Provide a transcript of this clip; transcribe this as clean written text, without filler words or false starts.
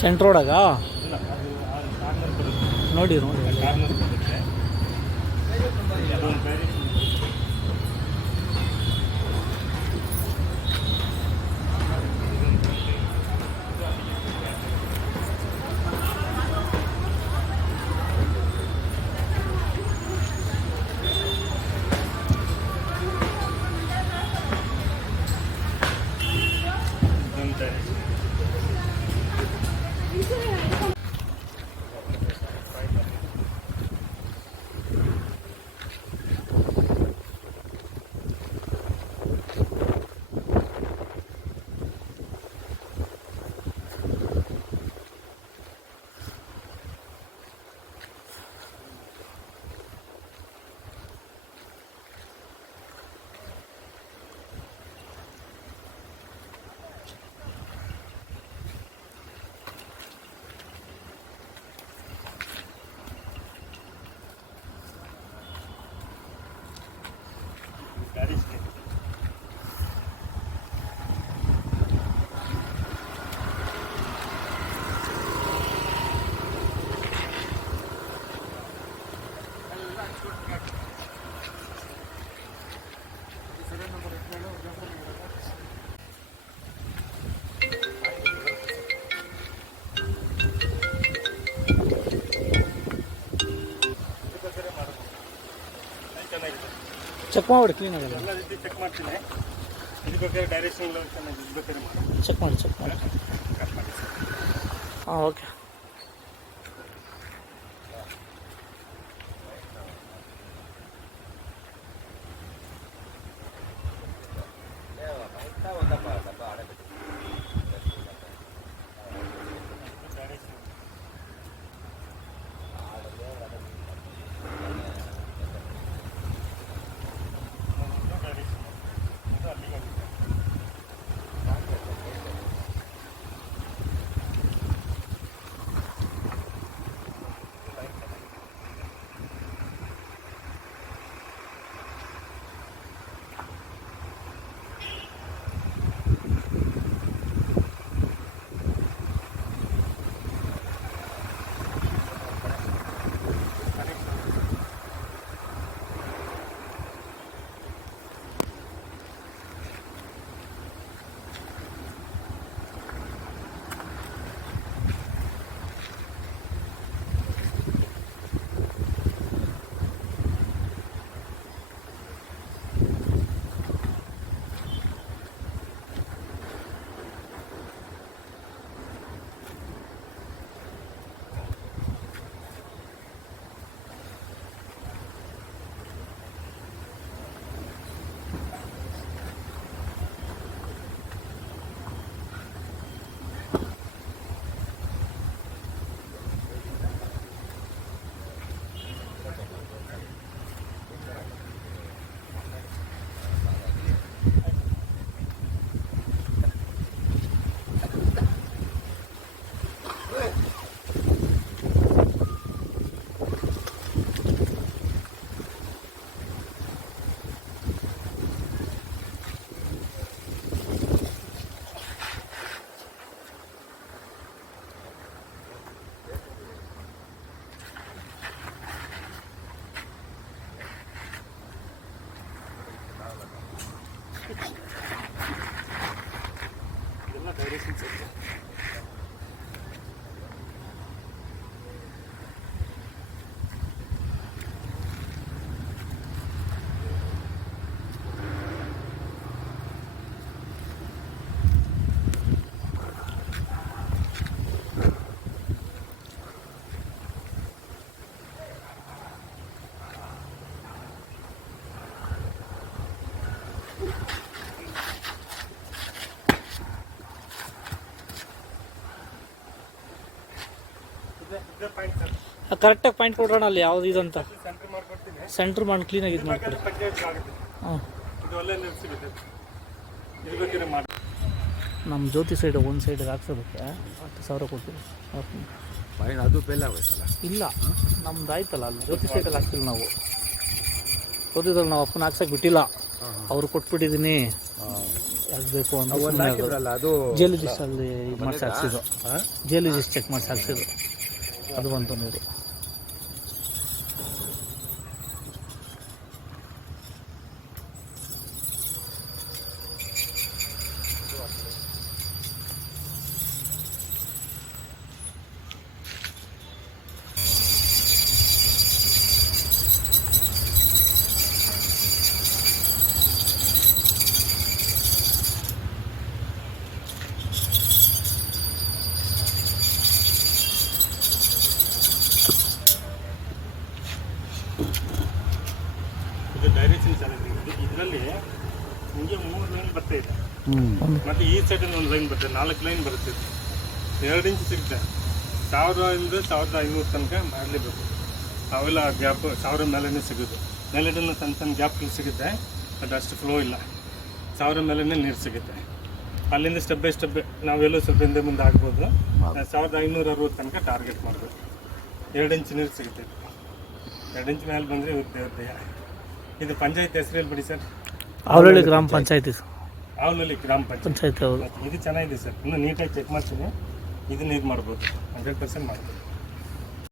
Centre ರೋಡಾಗ ನೋಡಿ check ಮಾಡಿ clean ಆಗಲ್ಲ ಎಲ್ಲ ರೀತಿ ಚೆಕ್ ಮಾಡ್ತೀನಿ. ಇದು ಬೇಕಾದ್ರೆ ಡೈರೆಕ್ಷನ್ ಚೆನ್ನಾಗಿ ಚೆಕ್ ಮಾಡಿ ಹಾಂ ಓಕೆ. ಎಲ್ಲ ಡೈರೆಕ್ಷನ್ ಚೆಕ್. ಕರೆಕ್ಟಾಗಿ ಪಾಯಿಂಟ್ ಕೊಡ್ರೋಣ ಅಲ್ಲಿ ಯಾವ್ದು ಇದು ಅಂತ. ಸೆಂಟರ್ ಮಾಡ್ಕೊಡ್ತೀನಿ. ಸೆಂಟ್ರ್ ಮಾಡಿ ಕ್ಲೀನಾಗಿ ಇದು ಮಾಡ್ಕೊಡಿ. ಹಾಂ ಇದು ಅಲ್ಲೇ ನಿಲ್ಸಿಬಿಟ್ಟು ಇದು ಬೇಕಾದ್ರೆ ಮಾಡಿ. ನಮ್ಮ ಜ್ಯೋತಿ ಸೈಡ್ ಒಂದು ಸೈಡಿಗೆ ಹಾಕ್ಸೋದಕ್ಕೆ 10,000 ಕೊಡ್ತೀವಿ. ಅದು ಫೇಲ್ ಆಗೋಯ್ತಲ್ಲ. ಇಲ್ಲ ನಮ್ದು ಆಯ್ತಲ್ಲ, ಅಲ್ಲಿ ಜ್ಯೋತಿ ಸೈಡಲ್ಲಿ ಹಾಕ್ತಿಲ್ಲ ನಾವು. ಜ್ಯೋತಿದಲ್ಲಿ ನಾವು ಅಪ್ಪನ ಹಾಕ್ಸೋಕೆ ಬಿಟ್ಟಿಲ್ಲ, ಅವ್ರು ಕೊಟ್ಬಿಟ್ಟಿದ್ದೀನಿ. ಯಾಕೆ ಬೇಕು ಅಂತ ಒಂದು ಸುಮ್ಮನೆ ಹಾಕಿದ್ರಲ್ಲ ಅದು ಜಿಯಾಲಜಿಸ್ಟಲ್ಲಿ ಇದು ಮಾಡಿ ಹಾಕ್ಸಿದ್ದು. ಜಿಯಾಲಜಿಸ್ಟ್ ಚೆಕ್ ಮಾಡಿ ಹಾಕ್ಸಿದ್ದು, ಅದು ಬಂತು ನೀರು. ಇದು ಡೈರೆಕ್ಷನ್ ಚೆನ್ನಾಗಿದೆ. ಇದರಲ್ಲಿ ನಿಮಗೆ 3 ಲೈನ್ ಬರ್ತಾ ಇದೆ, ಮತ್ತು ಈ ಸೈಡಲ್ಲಿ 1 ಲೈನ್ ಬರ್ತದೆ, 4 ಲೈನ್ ಬರುತ್ತೆ. 2 ಇಂಚ್ ಸಿಗುತ್ತೆ. 1000 ಇಂದ 1500 ತನಕ ಮಾಡಲೇಬೇಕು. ಅವೆಲ್ಲ ಗ್ಯಾಪ್ 1000 ಮೇಲೇ ಸಿಗೋದು. ಮೇಲೆಲ್ಲ ಸಣ್ಣ ಸಣ್ಣ ಗ್ಯಾಪ್ಗಳು ಸಿಗುತ್ತೆ, ಅದು ಅಷ್ಟು ಫ್ಲೋ ಇಲ್ಲ. 1000 ಮೇಲೇ ನೀರು ಸಿಗುತ್ತೆ. ಅಲ್ಲಿಂದ ಸ್ಟೆಪ್ ಬೈ ಸ್ಟೆಪ್ ನಾವೆಲ್ಲೂ ಸ್ವಲ್ಪ ಹಿಂದೆ ಮುಂದೆ ಆಗ್ಬೋದು. 1560 ತನಕ ಟಾರ್ಗೆಟ್ ಮಾಡಬೇಕು. 2 ಇಂಚ್ ನೀರು ಸಿಗುತ್ತೆ. 2 ಇಂಚ್ ಮೇಲೆ ಬಂದರೆ ದೇವ್ರದಯ. ಇದು ಪಂಚಾಯತ್ ಹೆಸರಲ್ಲಿ ಬಿಡಿ ಸರ್, ಅವಳಹಳ್ಳಿ ಗ್ರಾಮ ಪಂಚಾಯತಿ. ಆವಲಹಳ್ಳಿ ಗ್ರಾಮ ಪಂಚಾಯತಿ ಹೌದು. ಇದು ಚೆನ್ನಾಗಿದೆ ಸರ್, ಇನ್ನೂ ನೀಟಾಗಿ ಚೆಕ್ ಮಾಡ್ತೀನಿ. ಇದನ್ನ ಇದು ಮಾಡ್ಬೋದು, 100% ಮಾಡ್ಬೋದು.